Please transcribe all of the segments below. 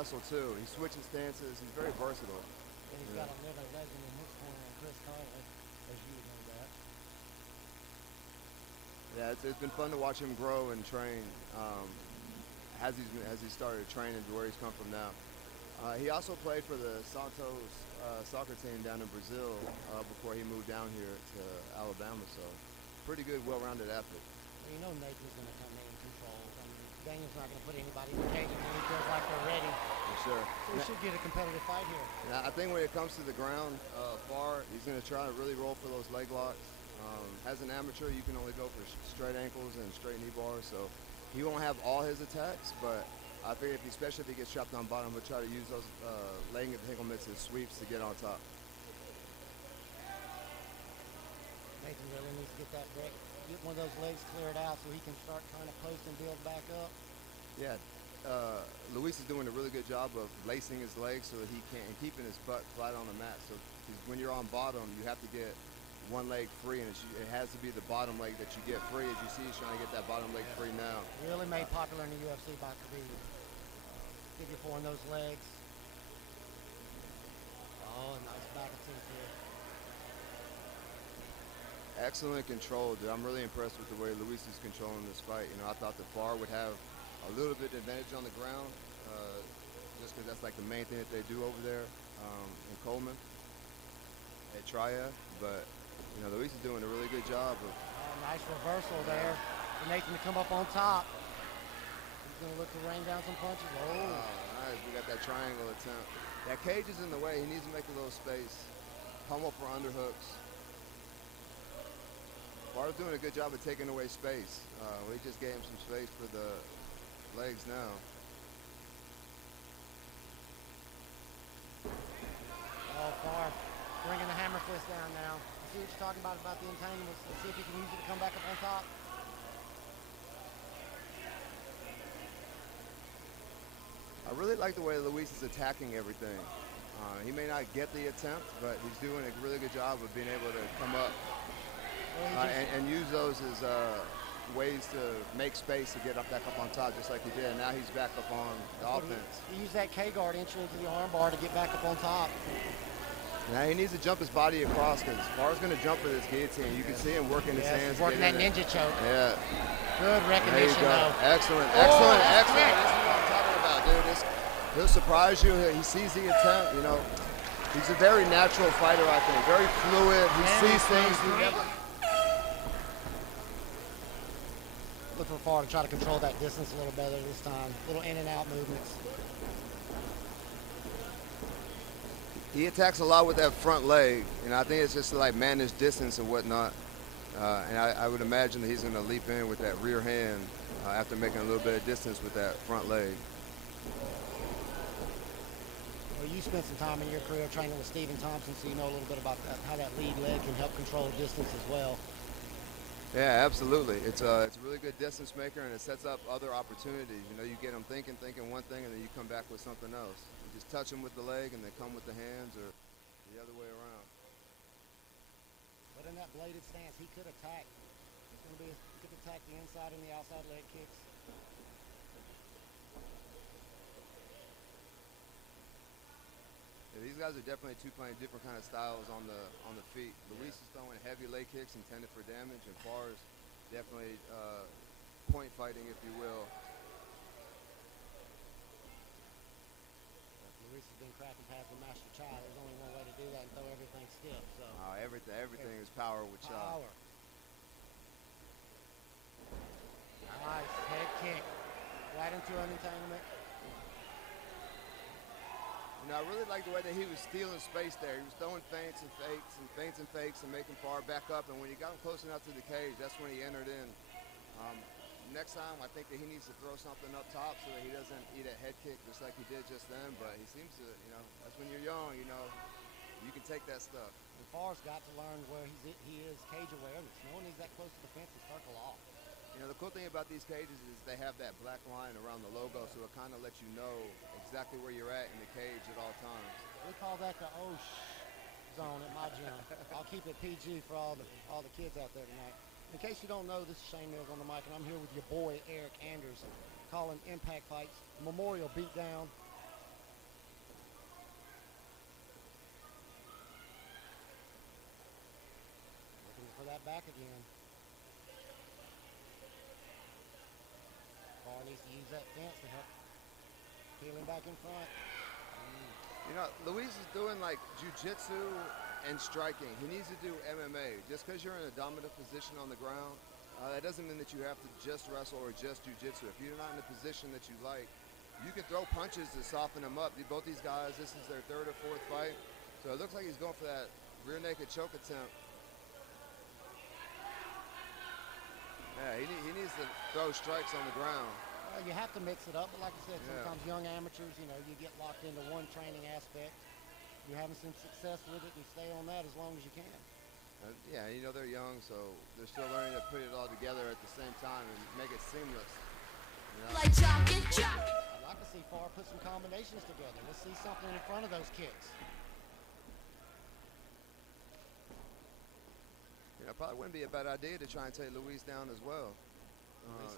wrestle too. He switches stances. He's very versatile. And he's got another legend in his corner, Chris Carter, as you would know that. Yeah, it's been fun to watch him grow and train as he started training to where he's come from now. He also played for the Santos soccer team down in Brazil before he moved down here to Alabama. So, pretty good, well-rounded athlete. Well, you know Nathan's going to come in and control. I mean, Daniel's not going to put anybody in the cage until he feels like they're ready. For sure. So we should get a competitive fight here. Now, I think when it comes to the ground, Farr, he's going to try to really roll for those leg locks. As an amateur, you can only go for straight ankles and straight knee bars, so he won't have all his attacks, but I figure especially if he gets trapped on bottom, he'll try to use those leg entanglements and sweeps to get on top. Nathan really needs to get that break, get one of those legs cleared out so he can start trying to post and build back up. Yeah, Luis is doing a really good job of lacing his legs so that he can, and keeping his butt flat on the mat. So when you're on bottom, you have to get one leg free, and it has to be the bottom leg that you get free. As you see, he's trying to get that bottom leg free now. Really made popular in the UFC by Khabib. Figure four in those legs. Oh, nice back attempt here. Excellent control, dude. I'm really impressed with the way Luis is controlling this fight. You know, I thought that Farr would have a little bit of advantage on the ground, just because that's like the main thing that they do over there in Coleman at Triad, but you know, Luis is doing a really good job of. Nice reversal there for Nathan to come up on top. He's going to look to rain down some punches. Oh, nice. We got that triangle attempt. That cage is in the way. He needs to make a little space. Pummel for underhooks. Farr's doing a good job of taking away space. We just gave him some space for the legs now. Oh, Farr bringing the hammer fist down now. See what you're talking about the entanglements. Let's see if he can use it to come back up on top. I really like the way Luis is attacking everything. He may not get the attempt, but he's doing a really good job of being able to come up and use those as ways to make space to get back up on top, just like he did. Now he's back up on the offense. He used that K-guard entry into the arm bar to get back up on top. Now he needs to jump his body across because Farr's going to jump for this guillotine. You can see him working his hands. He's working that ninja choke. Yeah. Good recognition, though. Excellent, excellent, excellent. This is what I'm talking about, dude. He'll surprise you. He sees the attempt, you know. He's a very natural fighter, I think. Very fluid. He sees things. Look for Farr to try to control that distance a little better this time. Little in and out movements. He attacks a lot with that front leg, and I think it's just to like manage distance and whatnot. And I would imagine that he's going to leap in with that rear hand after making a little bit of distance with that front leg. Well, you spent some time in your career training with Stephen Thompson, so you know a little bit about how that lead leg can help control distance as well. Yeah, absolutely. It's a really good distance maker, and it sets up other opportunities. You know, you get them thinking one thing, and then you come back with something else. You just touch them with the leg, and they come with the hands, or the other way around. But in that bladed stance, he could attack. He could attack the inside and the outside leg kicks. Yeah, these guys are definitely playing different kind of styles on the feet. Luis is throwing heavy leg kicks intended for damage, and Farr is definitely point fighting, if you will. Luis has been cracking past the master Chai. There's only one way to do that and throw everything stiff. So. Everything is power with Chai. Power. Nice head kick. Right into an entanglement. You know, I really like the way that he was stealing space there. He was throwing feints and fakes and making Farr back up. And when he got him close enough to the cage, that's when he entered in. Next time, I think that he needs to throw something up top so that he doesn't eat a head kick just like he did just then. But he seems to, you know, that's when you're young, you know, you can take that stuff. And Farr's got to learn where he is cage awareness. Knowing he's that close to the fence and circle off. You know, the cool thing about these cages is they have that black line around the logo, so it kind of lets you know exactly where you're at in the cage at all times. We call that the OSH zone at my gym. I'll keep it PG for all the kids out there tonight. In case you don't know, this is Shane Mills on the mic, and I'm here with your boy Eric Anders, calling Impact Fights Memorial Beatdown. right back again. Farr needs to use that fence to help peel him back in front. You know, Luis is doing like jiu-jitsu and striking. He needs to do MMA. Just because you're in a dominant position on the ground, that doesn't mean that you have to just wrestle or just jiu-jitsu. If you're not in a position that you like, you can throw punches to soften them up. Both these guys, this is their third or fourth fight. So it looks like he's going for that rear naked choke attempt. Yeah, he needs to throw strikes on the ground. Well, you have to mix it up, but like I said, sometimes young amateurs, you know, you get locked into one training aspect. You're having some success with it, and stay on that as long as you can. Yeah, you know, they're young, so they're still learning to put it all together at the same time and make it seamless. You know? Like jockey, jockey. I'd like to see Farr put some combinations together. Let's see something in front of those kicks. You know, probably wouldn't be a bad idea to try and take Luis down as well.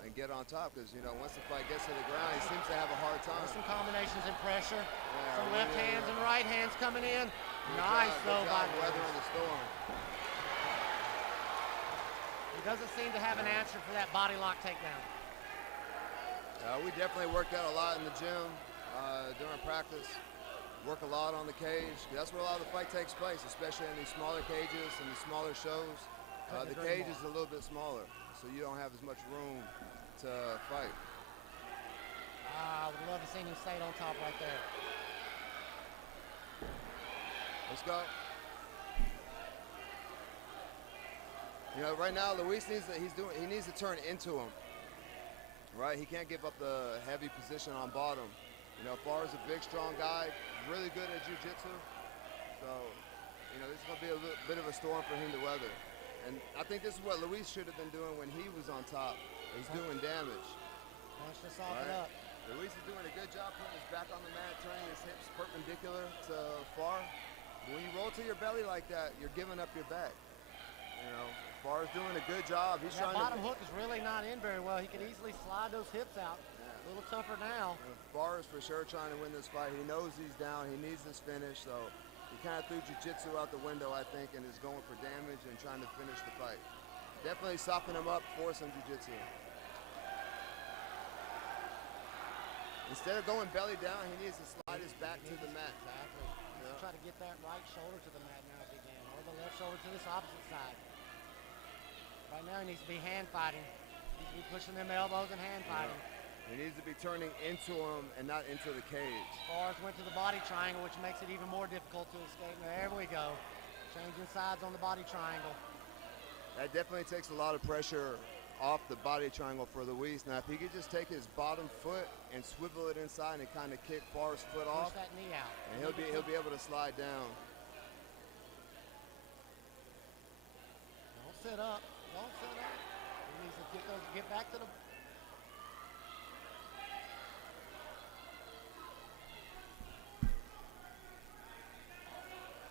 And get on top, because, you know, once the fight gets to the ground, he seems to have a hard time. Some combinations and pressure. Yeah, some left hands and right hands coming in. Nice though by weathering the storm. He doesn't seem to have an answer for that body lock takedown. We definitely worked out a lot in the gym during practice. Work a lot on the cage. That's where a lot of the fight takes place, especially in these smaller cages and these smaller shows. The cage is a little bit smaller, so you don't have as much room to fight. I would love to see him stay on top right there. Let's go. You know, right now Luis needs to turn into him. Right, he can't give up the heavy position on bottom. You know, Farr is a big, strong guy, really good at jiu-jitsu. So, you know, this is gonna be a bit of a storm for him to weather. And I think this is what Luis should have been doing when he was on top. He's doing damage. Wants to soften up. Luis is doing a good job putting his back on the mat, turning his hips perpendicular to Farr. When you roll to your belly like that, you're giving up your back. You know, Farr's doing a good job. He's that trying bottom hook is really not in very well. He could easily slide those hips out. A little tougher now. Farr is for sure trying to win this fight. He knows he's down. He needs this finish, so he kind of threw jiu-jitsu out the window, I think, and is going for damage and trying to finish the fight. Definitely soften him up, force some jiu-jitsu. Instead of going belly down, he needs to slide his back to the mat. Exactly. He's try to get that right shoulder to the mat now if he can, or the left shoulder to this opposite side. Right now he needs to be hand fighting. He needs to be pushing them elbows and hand fighting. He needs to be turning into him and not into the cage. Farr went to the body triangle, which makes it even more difficult to escape. There we go. Changing sides on the body triangle. That definitely takes a lot of pressure off the body triangle for Luis. Now, if he could just take his bottom foot and swivel it inside and kind of kick Farr's foot off, push that knee out. And he'll be able to slide down. Don't sit up. Don't sit up. He needs to get back to the.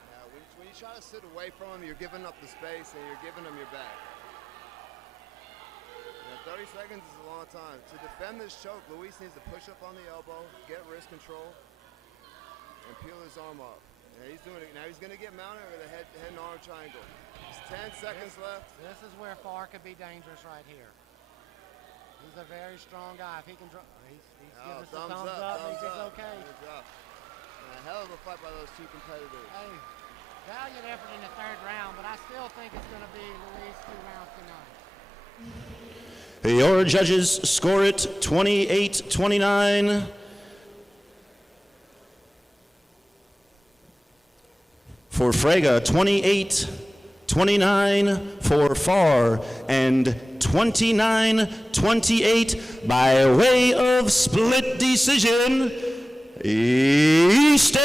Now, when you try to sit away from him, you're giving up the space and you're giving him your back. 30 seconds is a long time. To defend this choke, Luis needs to push up on the elbow, get wrist control, and peel his arm off. And he's doing it. Now he's going to get mounted with a head and arm triangle. There's 10 seconds left. This is where Farr could be dangerous right here. He's a very strong guy. If he can drop, he's giving us a thumbs up. He's okay. Good job. And a hell of a fight by those two competitors. Hey, valiant effort in the third round, but I still think it's going to be Luis 2 rounds tonight. Your judges score it 28-29. For Fraga, 28-29 for Farr, and 29-28 by way of split decision, Easton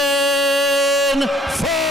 Farr.